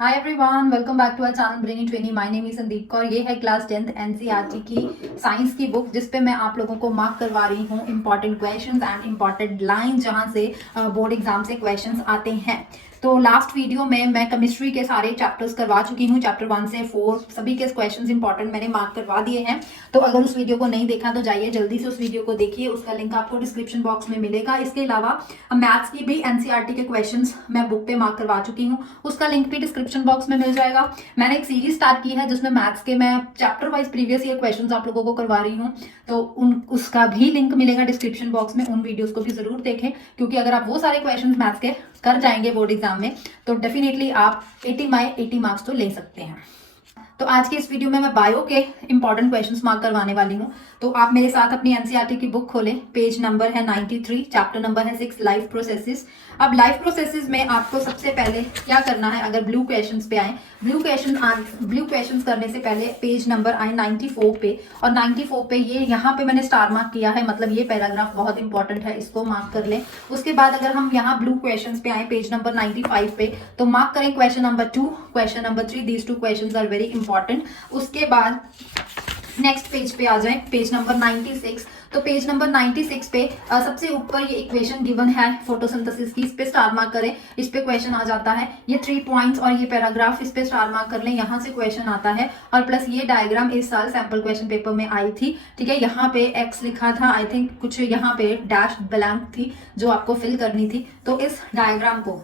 Hi everyone, welcome back to our channel brainy trainee. My name is Sandeep Kaur. ये है class 10th NCERT की science की book, जिस पे मैं आप लोगों को मार्क करवा रही हूँ important questions and important line, जहाँ से बोर्ड एग्जाम से क्वेश्चंस आते हैं। तो लास्ट वीडियो में मैं केमिस्ट्री के सारे चैप्टर्स करवा चुकी हूँ, चैप्टर 1 से 4 सभी के क्वेश्चंस इंपॉर्टेंट मैंने मार्क करवा दिए हैं। तो अगर उस वीडियो को नहीं देखा तो जाइए जल्दी से उस वीडियो को देखिए, उसका लिंक आपको डिस्क्रिप्शन बॉक्स में मिलेगा। इसके अलावा मैथ्स की भी एनसीईआरटी के क्वेश्चंस मैं बुक पे मार्क करवा चुकी हूँ, उसका लिंक भी डिस्क्रिप्शन बॉक्स में मिल जाएगा। मैंने एक सीरीज स्टार्ट की है जिसमें मैथ्स के मैं chapter wise previous year questions आप लोगों को करवा रही हूँ, तो उसका भी लिंक मिलेगा डिस्क्रिप्शन बॉक्स में। उन वीडियोस को भी जरूर देखें, क्योंकि अगर आप वो सारे क्वेश्चंस मैथ्स के कर जाएंगे बोर्ड एग्जाम में तो डेफिनेटली आप 80 बाय 80 मार्क्स तो ले सकते हैं। तो आज के इस वीडियो में मैं बायो के इंपॉर्टेंट क्वेश्चंस मार्क करवाने वाली हूँ। तो आप मेरे साथ अपनी एनसीईआरटी की बुक खोलें, पेज नंबर है 93, चैप्टर नंबर है 6, लाइफ प्रोसेसेस। अब लाइफ प्रोसेसेस में आपको सबसे पहले क्या करना है, अगर ब्लू क्वेश्चंस पे आए, ब्लू क्वेश्चंस करने से पहले पेज नंबर आए 94 पे, और 94 पे ये यहाँ पे मैंने स्टार मार्क किया है, मतलब ये पैराग्राफ बहुत इंपॉर्टेंट है, इसको मार्क कर लें। उसके बाद अगर हम यहाँ ब्लू क्वेश्चंस पे आए पेज नंबर 95 पे, तो मार्क करें question number 2, question number 3, these 2 questions are very important. उसके बाद नेक्स्ट पेज पे आ जाएं, पेज नंबर 96। तो पेज नंबर 96 पे सबसे ऊपर ये इक्वेशन गिवन है फोटोसिंथेसिस की, इस पे स्टार मार्क करें, इस पे क्वेश्चन आ जाता है। ये 3 पॉइंट्स और ये पैराग्राफ, इस पे स्टार मार्क कर लें, यहाँ से क्वेश्चन आता है। और प्लस ये डायग्राम इस साल सैंपल क्वेश्चन पेपर में आई थी, ठीक है। यहाँ पे एक्स लिखा था, आई थिंक कुछ यहाँ पे डैश ब्लैंक थी जो आपको फिल करनी थी। तो इस डायग्राम को,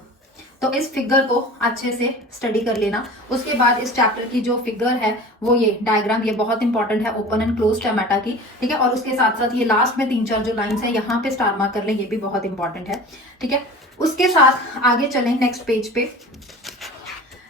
तो इस फिगर को अच्छे से स्टडी कर लेना। उसके बाद इस चैप्टर की जो फिगर है वो ये डायग्राम, ये बहुत इंपॉर्टेंट है, ओपन एंड क्लोज टमाटा की, ठीक है। और उसके साथ साथ ये लास्ट में 3-4 जो लाइंस है यहाँ पे स्टार मार्क कर ले, ये भी बहुत इंपॉर्टेंट है, ठीक है। उसके साथ आगे चलें नेक्स्ट पेज पे।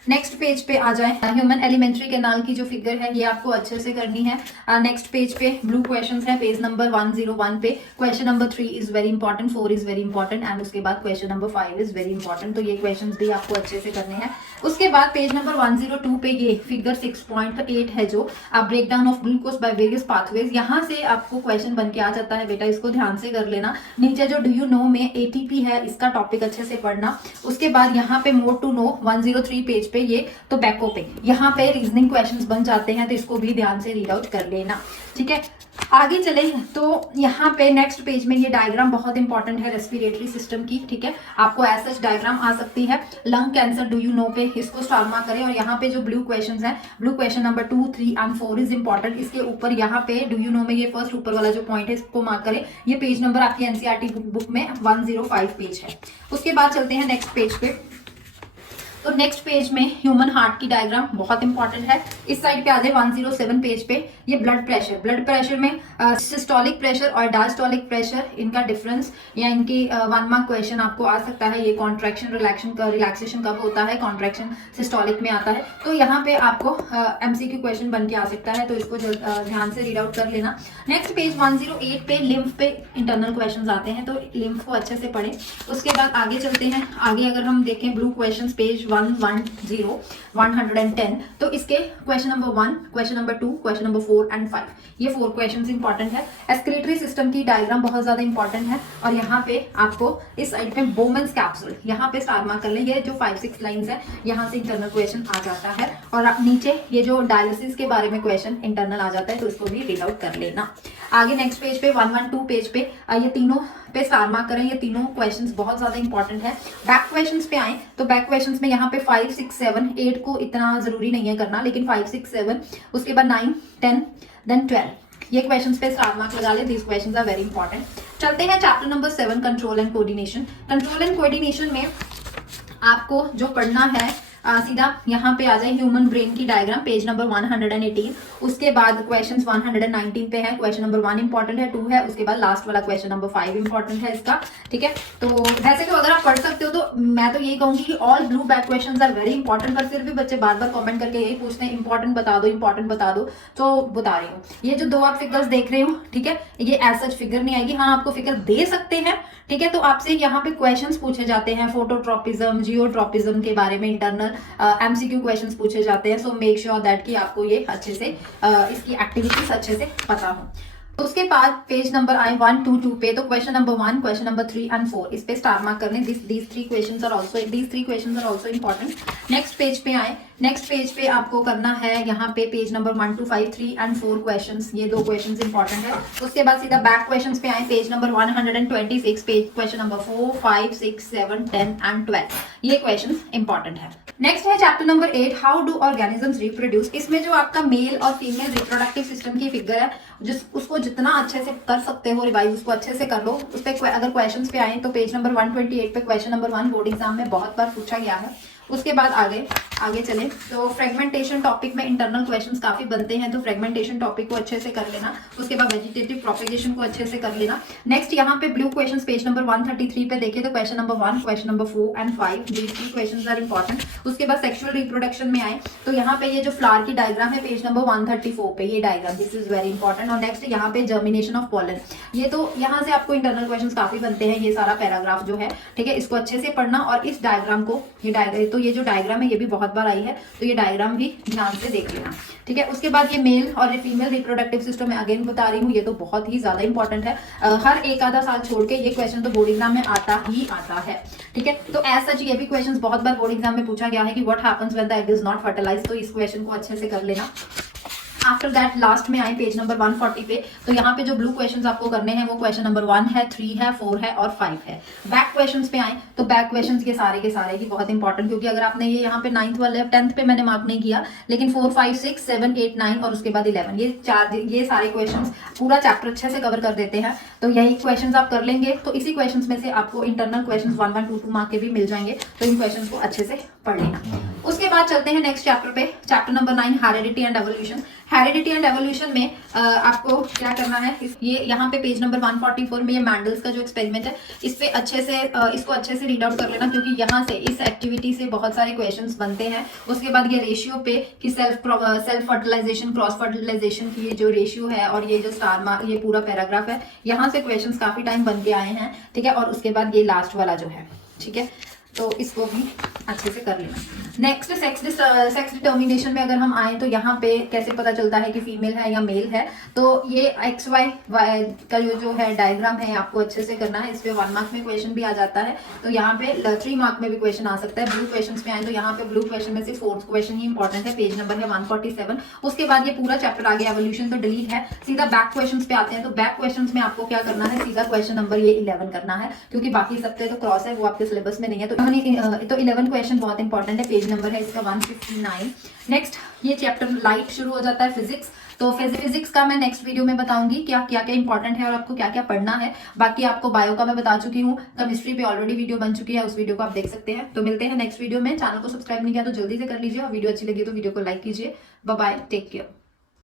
नेक्स्ट पेज पे आ जाए, ह्यूमन एलिमेंट्री कैनाल की जो फिगर है ये आपको अच्छे से करनी है। नेक्स्ट पेज पे ब्लू क्वेश्चंस है, पेज नंबर 101 पे। Question number 3 is very important, 4 is very important, and उसके बाद question number 5 is very important. तो ये क्वेश्चंस भी आपको अच्छे से करने हैं। उसके बाद पेज नंबर 102 पे ये फिगर 6.8 है, जो आप break down of glucose by various pathways, यहाँ से आपको क्वेश्चन बन के आ जाता है बेटा, इसको ध्यान से कर लेना। नीचे जो डू यू नो में एटीपी है, इसका टॉपिक अच्छे से पढ़ना। उसके बाद यहाँ पे मोर टू नो 103 पेज पे ये टोबैको पे, यहाँ पे रीजनिंग क्वेश्चंस बन जाते हैं, तो इसको भी ध्यान से रीड आउट कर लेना, ठीक है। आगे चले तो यहाँ पे नेक्स्ट पेज में ये डायग्राम बहुत इंपॉर्टेंट है रेस्पिरेटरी सिस्टम की, ठीक है। आपको ऐसा डायग्राम आ सकती है, lung cancer do you know पे, इसको स्टार मार्क करें। और यहाँ पे जो ब्लू क्वेश्चंस हैं, blue question number 2, 3 and 4 is important. इसके ऊपर यहाँ पे डू यू नो में ये फर्स्ट ऊपर वाला जो पॉइंट है इसको मार्क करें। ये पेज नंबर आपकी एनसीईआरटी बुक में 105 पेज है। उसके बाद चलते हैं नेक्स्ट पेज पे। तो नेक्स्ट पेज में ह्यूमन हार्ट की डायग्राम बहुत इंपॉर्टेंट है। इस साइड पे आ जाए 107 पेज पे, ये ब्लड प्रेशर में सिस्टोलिक प्रेशर और डायस्टोलिक प्रेशर, इनका डिफरेंस या इनकी 1 मार्क क्वेश्चन आपको आ सकता है। ये कॉन्ट्रैक्शन रिलैक्सेशन कब होता है, कॉन्ट्रैक्शन सिस्टोलिक में आता है। तो यहाँ पे आपको एमसीक्यू क्वेश्चन बन के आ सकता है, तो इसको ध्यान से रीड आउट कर लेना। नेक्स्ट पेज 108 पे लिम्फ पे इंटरनल क्वेश्चन आते हैं, तो लिम्फ को अच्छे से पढ़ें। उसके बाद आगे चलते हैं, आगे अगर हम देखें ब्लू क्वेश्चन पेज 110, 110, तो इसके question number 1, question number 2, question number 4 and 5, ये 4 क्वेश्चंस इंपॉर्टेंट है। एस्क्रेटरी सिस्टम की डायग्राम बहुत ज्यादा इंपॉर्टेंट है। और यहाँ पे आपको इस साइड पे बोमन्स कैप्सूल, यहाँ पे स्टार मार्क कर लें। ये जो 5-6 लाइंस है, यहाँ से इंटरनल क्वेश्चन आ जाता है। और नीचे ये जो डायलिसिस के बारे में क्वेश्चन इंटरनल आ जाता है, तो इसको भी रीड आउट कर लेना। आगे नेक्स्ट पेज पे 112 पेज पे ये तीनों पे स्टार मार्क करें, ये तीनों क्वेश्चंस बहुत ज्यादा इंपॉर्टेंट है। बैक क्वेश्चंस पे आए तो बैक क्वेश्चंस में यहाँ पे 5, 6, 7, 8 को इतना जरूरी नहीं है करना, लेकिन 5, 6, 7, उसके बाद 9, 10, देन 12, ये क्वेश्चंस पे स्टार मार्क लगा ले। These questions are very important. चलते हैं chapter number 7, control and coordination. Control and coordination में आपको जो पढ़ना है, सीधा यहाँ पे आ जाए ह्यूमन ब्रेन की डायग्राम, पेज नंबर 118। उसके बाद क्वेश्चंस 119 पे है, क्वेश्चन नंबर 1 इंपॉर्टेंट है, 2 है, उसके बाद लास्ट वाला क्वेश्चन नंबर 5 इंपॉर्टेंट है इसका, ठीक है। तो वैसे तो अगर आप पढ़ सकते हो तो मैं तो यही कहूंगी कि all blue back questions are very important, पर फिर भी बच्चे बार बार कमेंट करके यही पूछते हैं इंपॉर्टेंट बता दो, इंपॉर्टेंट बता दो, तो बता रही हूँ। ये जो 2 आप फिगर्स देख रहे हो, ठीक है, ये एज सच फिगर नहीं आएगी, हाँ आपको फिगर दे सकते हैं, ठीक है। तो आपसे यहाँ पे क्वेश्चंस पूछे जाते हैं फोटोट्रोपिज्म, जियोट्रोपिज्म के बारे में, इंटरनल एमसीक्यू क्वेश्चंस पूछे जाते हैं। सो मेक श्योर दैट कि आपको ये अच्छे से इसकी एक्टिविटीज अच्छे से पता हो। उसके बाद पेज नंबर आए 1 2 2 पे, तो question number 1, question number 3 and 4 इस पे स्टार मार्क करने। These three questions are also important. Next page पे आए, नेक्स्ट पेज पे आपको करना है यहाँ पे पेज नंबर 1 2 5 3 एंड 4 क्वेश्चंस, ये दो क्वेश्चंस इंपॉर्टेंट है। उसके बाद सीधा बैक क्वेश्चंस पे आए, page number 126, page question number 4 5 6 7 10 and 12, ये क्वेश्चंस इंपॉर्टेंट है। नेक्स्ट है chapter number 8, how do organisms reproduce. इसमें जो आपका मेल और फीमेल रिप्रोडक्टिव सिस्टम की फिगर है, जिस उसको जितना अच्छे से कर सकते हो रिवाइज, उसको अच्छे से कर लो। उस पर अगर क्वेश्चंस पे आए तो पेज नंबर 128 पे क्वेश्चन नंबर 1 बोर्ड एग्जाम में बहुत बार पूछा गया है। उसके बाद आगे चले तो फ्रेगमेंटेशन टॉपिक में इंटरनल क्वेश्चंस काफी बनते हैं, तो फ्रेगमेंटेशन टॉपिक को अच्छे से कर लेना। उसके बाद वेजिटेटिव प्रोपेगेशन को अच्छे से कर लेना। नेक्स्ट यहाँ पे ब्लू क्वेश्चंस पेज नंबर 133 पे देखे तो question number 1, question number 4 and 5, these three questions are important. उसके बाद सेक्सुअल रिप्रोडक्शन में आए तो यहाँ पे ये जो फ्लावर की डायग्राम है पेज नंबर 134 पे, ये diagram this is very important. और नेक्स्ट यहाँ पे जर्मिनेशन ऑफ पॉलन, ये तो यहाँ से आपको इंटरनल क्वेश्चंस काफी बनते हैं, ये सारा पैराग्राफ जो है, ठीक है, इसको अच्छे से पढ़ना। और इस डायग्राम को, ये जो डायग्राम है ये भी बहुत बार आई है, तो ये डायग्राम भी ध्यान से देख लेना, ठीक है। उसके बाद ये मेल और फीमेल रिप्रोडक्टिव सिस्टम में अगेन बता रही हूँ, ये तो बहुत ही ज्यादा इंपॉर्टेंट है। हर एक आधा साल छोड़ के ये क्वेश्चन तो बोर्ड एग्जाम में आता ही आता है, ठीक है। तो एज सच ये भी क्वेश्चन बहुत बार बोर्ड एग्जाम में पूछा गया है कि what happens when the egg is not fertilized, तो इस क्वेश्चन को अच्छे से कर लेना। आफ्टर दैट लास्ट में आए पेज नंबर 140 पे, तो यहाँ पे जो ब्लू क्वेश्चंस आपको करने हैं वो क्वेश्चन नंबर 1 है, 3 है, 4 है और 5 है। बैक क्वेश्चंस पे आए तो बैक क्वेश्चंस के सारे ही बहुत इंपॉर्टेंट, क्योंकि अगर आपने ये यहाँ पे 9th वाले 10th पे मैंने मार्क नहीं किया, लेकिन 4 5 6 7 8 9 और उसके बाद 11, ये सारे क्वेश्चंस पूरा चैप्टर अच्छे से कवर कर देते हैं। तो यही क्वेश्चंस आप कर लेंगे तो इसी क्वेश्चंस में से आपको इंटरनल क्वेश्चंस 1 1 2 2 मार्क के भी मिल जाएंगे, तो इन क्वेश्चंस को अच्छे से पढ़ लेना। उसके बाद चलते हैं नेक्स्ट चैप्टर पे, chapter number 9, heredity and evolution. Heredity and evolution में आपको क्या करना है, ये यहाँ पे पेज नंबर 144 में ये मैंडल्स का जो एक्सपेरिमेंट है, इस पे इसको अच्छे से रीड आउट कर लेना, क्योंकि यहाँ से इस एक्टिविटी से बहुत सारे क्वेश्चंस बनते हैं। उसके बाद ये रेशियो पे कि सेल्फ फर्टिलाइजेशन, क्रॉस फर्टिलाइजेशन की ये जो रेशियो है, और ये जो स्टार मार्क, ये पूरा पैराग्राफ है, यहाँ से क्वेश्चंस काफी टाइम बन के आए हैं, ठीक है। और उसके बाद ये लास्ट वाला जो है, ठीक है, तो इसको भी अच्छे से कर लेना। नेक्स्ट सेक्स डिटर्मिनेशन में अगर हम आए तो यहाँ पे कैसे पता चलता है कि फीमेल है या मेल है, तो ये XY का जो है डायग्राम है आपको अच्छे से करना है। इस पे 1 मार्क में क्वेश्चन भी आ जाता है, तो यहाँ पे 3 मार्क में भी क्वेश्चन आ सकता है। ब्लू क्वेश्चन में आए तो यहाँ पे ब्लू क्वेश्चन में से 4th क्वेश्चन ही इंपॉर्टेंट है, पेज नंबर है 147। उसके बाद ये पूरा चैप्टर आ गया एवोल्यूशन, तो डिलीट है। सीधा बैक क्वेश्चन पे आते हैं, तो बैक क्वेश्चन में आपको क्या करना है, सीधा क्वेश्चन नंबर ये 11 करना है, क्योंकि बाकी सब पे तो क्रॉस है, वो आपके सिलेबस में नहीं है। तो 11 क्वेश्चन बहुत इंपॉर्टेंट है, पेज नंबर है इसका 159। नेक्स्ट ये चैप्टर लाइट शुरू हो जाता है, फिजिक्स। तो फिजिक्स का मैं नेक्स्ट वीडियो में बताऊंगी क्या क्या इंपॉर्टेंट है और आपको क्या क्या पढ़ना है। बाकी आपको बायो का मैं बता चुकी हूँ, केमिस्ट्री पे ऑलरेडी वीडियो बन चुकी है, उस वीडियो को आप देख सकते हैं। तो मिलते हैं नेक्स्ट वीडियो में। चैनल को सब्सक्राइब नहीं किया तो जल्दी से कर लीजिए, और वीडियो अच्छी लगी तो वीडियो को लाइक कीजिए। Bye bye, take care.